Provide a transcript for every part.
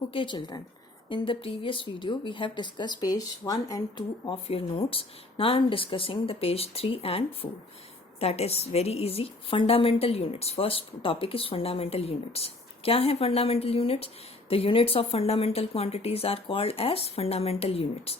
Okay children, in the previous video we have discussed page 1 and 2 of your notes. Now I am discussing the page 3 and 4. That is very easy. Fundamental units. First topic is fundamental units. क्या है fundamental units? The units of fundamental quantities are called as fundamental units.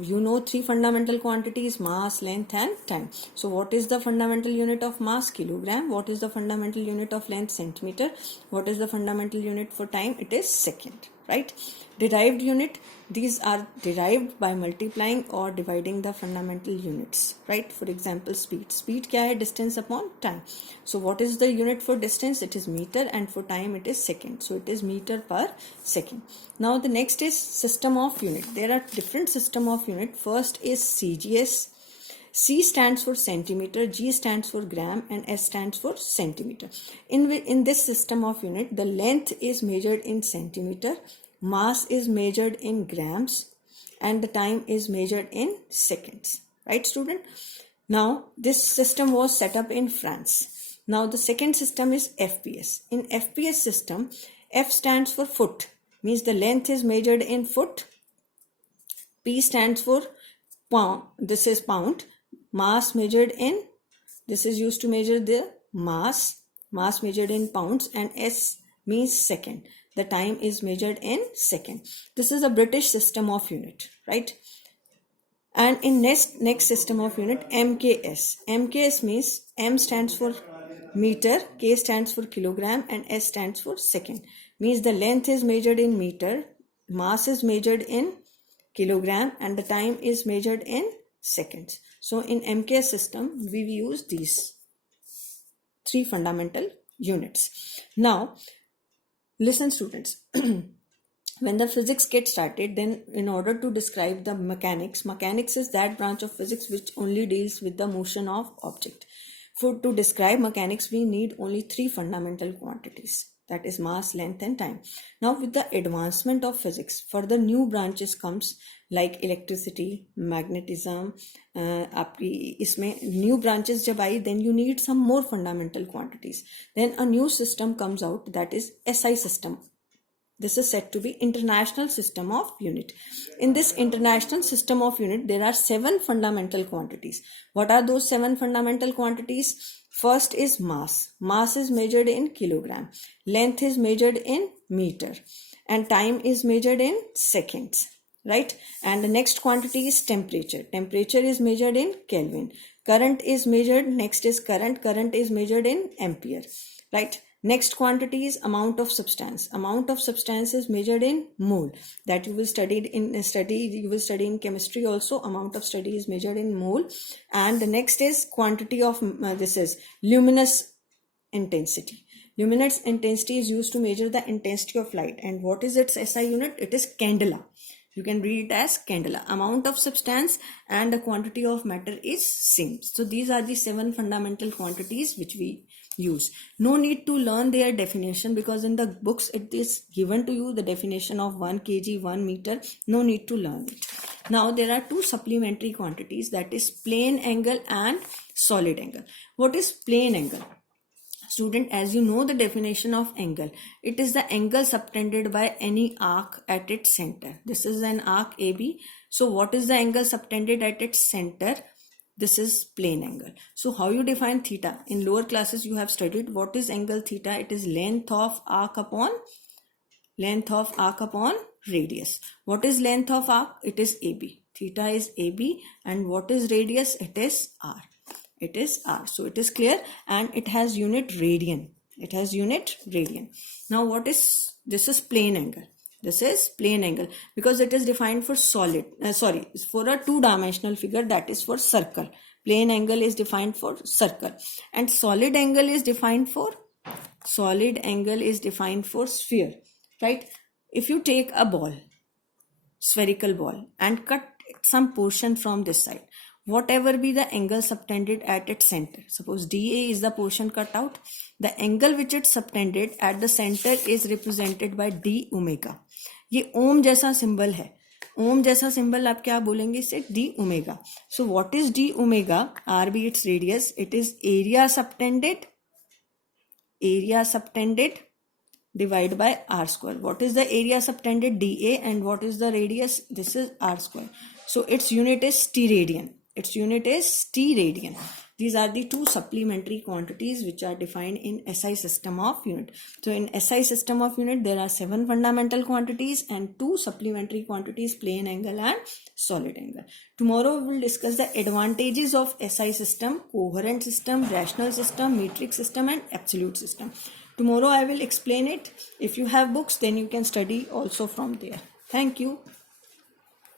You know three fundamental quantities: mass, length and time. So what is the fundamental unit of mass? Kilogram. What is the fundamental unit of length? Centimeter. What is the fundamental unit for time? It is second, right? Derived unit, these are derived by multiplying or dividing the fundamental units, right? For example, speed kya hai? Distance upon time. So what is the unit for distance? It is meter, and for time it is second. So it is meter per second. Now the next is system of unit. There are different system of unit. First is CGS. C stands for centimeter, G stands for gram, and S stands for centimeter. In this system of unit, the length is measured in centimeter, mass is measured in grams, and the time is measured in seconds. Right, student? Now, this system was set up in France. Now, the second system is FPS. In FPS system, F stands for foot, means the length is measured in foot. P stands for pound, this is pound. Mass measured in, this is used to measure the mass measured in pounds, and S means second. The time is measured in second. This is a British system of unit, right? And in next system of unit, MKS. MKS means M stands for meter, K stands for kilogram, and S stands for second. Means the length is measured in meter, mass is measured in kilogram, and the time is measured in seconds. So in MKS system, we use these three fundamental units. Now, listen students, when the physics gets started, then in order to describe the mechanics is that branch of physics which only deals with the motion of object. To describe mechanics, we need only three fundamental quantities. That is mass, length and time. Now with the advancement of physics, further new branches comes like electricity, magnetism. आपकी इसमें new branches जब आई, then you need some more fundamental quantities. Then a new system comes out, that is SI system. This is said to be International System of Unit. In this International System of Unit, there are 7 fundamental quantities. What are those 7 fundamental quantities? First is mass. Mass is measured in kilogram. Length is measured in meter. And time is measured in seconds. Right? And the next quantity is temperature. Temperature is measured in Kelvin. Current is measured. Next is current. Current is measured in ampere. Right? Next quantity is amount of substance. Amount of substance is measured in mole. That you will study in chemistry also. Amount of study is measured in mole. And the next is quantity of this is luminous intensity. Luminous intensity is used to measure the intensity of light. And what is its SI unit? It is candela. You can read it as candela. Amount of substance and the quantity of matter is same. So these are the 7 fundamental quantities which we use. No need to learn their definition, because in the books it is given to you the definition of 1 kg, 1 meter. No need to learn it. Now there are 2 supplementary quantities, that is plane angle and solid angle. What is plane angle? Student, as you know the definition of angle, it is the angle subtended by any arc at its center. This is an arc AB. So what is the angle subtended at its center? This is plane angle. So how you define theta? In lower classes you have studied what is angle theta. It is length of arc upon radius. What is length of arc? It is AB. Theta is AB. And what is radius? It is R. It is R. So it is clear, and it has unit radian. It has unit radian. Now what is, this is plane angle. This is plane angle because it is defined for for a 2-dimensional figure, that is for circle. Plane angle is defined for circle, and solid angle is defined for sphere, right? If you take a ball, spherical ball, and cut some portion from this side, whatever be the angle subtended at its center, suppose DA is the portion cut out, the angle which it subtended at the center is represented by d omega. ये ओम जैसा symbol है. ओम जैसा symbol आप क्या बोलेंगे इसे? d omega. So what is d omega? R be its radius. It is area subtended divide by r square. What is the area subtended? dA, and what is the radius? This is r square. So its unit is t radian. Its unit is t radian. These are the two supplementary quantities which are defined in SI system of unit. So in SI system of unit, there are 7 fundamental quantities and 2 supplementary quantities, plane angle and solid angle. Tomorrow we will discuss the advantages of SI system, coherent system, rational system, metric system and absolute system. Tomorrow I will explain it. If you have books, then you can study also from there. Thank you.